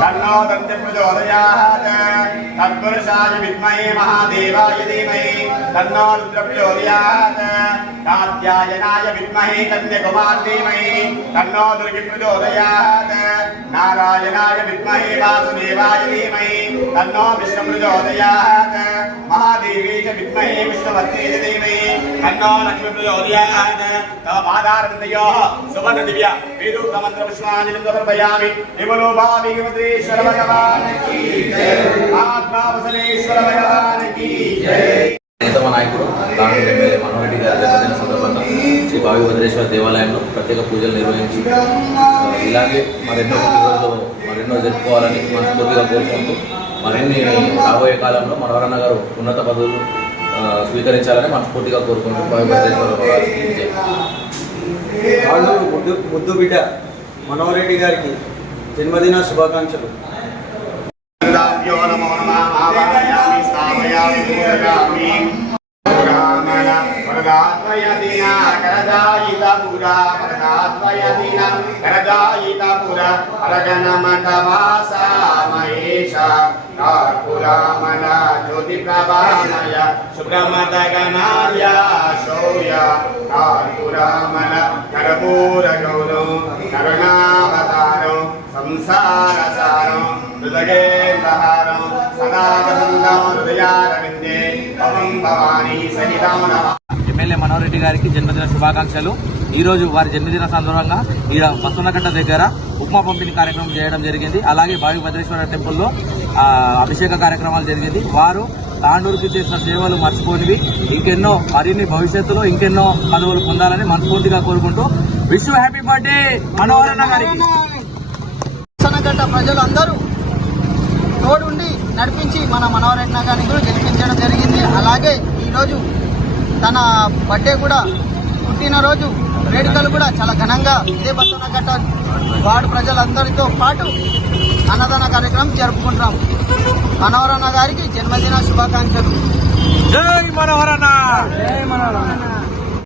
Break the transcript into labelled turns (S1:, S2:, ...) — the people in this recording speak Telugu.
S1: तन्नो दन्त्यप्रचोदयात् तत्पुरुषाय विद्महे महादेवाय धीमहि तन्नो रुद्रप्रचोदयात् कात्यायनाय विद्महे कन्यकुमार धीमहि तन्नो दुर्गिप्रचोदयात् నారాయణాయ విద్మహే వాసుదేవాయ ధీమహి తన్నో విష్ణుము ప్రచోదయాత్ మహాదేవీ చ విద్మహే విష్ణుమత్యే ధీమహి తన్నో లక్ష్మీ ప్రచోదయాత్ తవ పాదారవిందయో సువర్ణ దివ్య వేదూత మంత్ర పుష్పాంజలి సమర్పయామి విమలో భావి విమద్రేశ్వర భగవాన్ కీ జయ
S2: ఆత్మ భగవాన్ కీ జయ నాయకుడు రామరెడ్డి గారు భావి భద్రేశ్వర దేవాలయంలో ప్రత్యేక పూజలు నిర్వహించి ఇలాగే మరెన్నో పుట్టినరోజులు మరెన్నో జరుపుకోవాలని మనస్ఫూర్తిగా కోరుకుంటూ మరిన్ని రాబోయే కాలంలో మనోహరన్న గారు ఉన్నత పదవులు స్వీకరించాలని మనస్ఫూర్తిగా కోరుకుంటూ భావి భద్రేశ్వర.
S3: వాళ్ళు ముద్దు ముద్దు బిడ్డ మనోహర్ రెడ్డి గారికి జన్మదిన శుభాకాంక్షలు
S1: వరదాత్మయ దిన కరదాయిత పుర వరదాత్మయ కరదాయిత పుర అరగణ మండవాస మహేష కార్పురామణ జ్యోతి ప్రభామయ సుబ్రహ్మత గణార్య శౌర్య కార్పురామణ కరపూర గౌరవం కరుణావతారం సంసారసారం హృదయేంద్రహారం సదా వసంతం హృదయారవిందే పవం భవానీ సహితం నమ
S4: ఎమ్మెల్యే మనోహర్ రెడ్డి గారికి జన్మదిన శుభాకాంక్షలు. ఈ రోజు వారి జన్మదిన సందర్భంగా ఈ బసవనకట్ట దగ్గర ఉప్మా పంపిణీ కార్యక్రమం చేయడం జరిగింది. అలాగే బావి భద్రేశ్వర టెంపుల్లో అభిషేక కార్యక్రమాలు జరిగింది. వారు తాండూరుకి చేసిన సేవలు మర్చిపోనివి. ఇంకెన్నో మరిన్ని భవిష్యత్తులో ఇంకెన్నో పదవులు పొందాలని మనస్ఫూర్తిగా కోరుకుంటూ విష్ హ్యాపీ బర్త్డే మనోహర్ అన్న గారికి.
S5: ప్రజలందరూ తోడుండి నడిపించి మన మనోహరెడ్డి గారిని కూడా గెలిపించడం జరిగింది. అలాగే ఈరోజు తన బర్త్డే కూడా పుట్టినరోజు వేడుకలు కూడా చాలా ఘనంగా ఇదే బసవనగట్ట వార్డు ప్రజలందరితో పాటు అన్నదాన కార్యక్రమం జరుపుకుంటాం మనోహరన్న గారికి జన్మదిన శుభాకాంక్షలు.
S4: జై మనోహర్ అన్న
S5: జై మనోహరన్న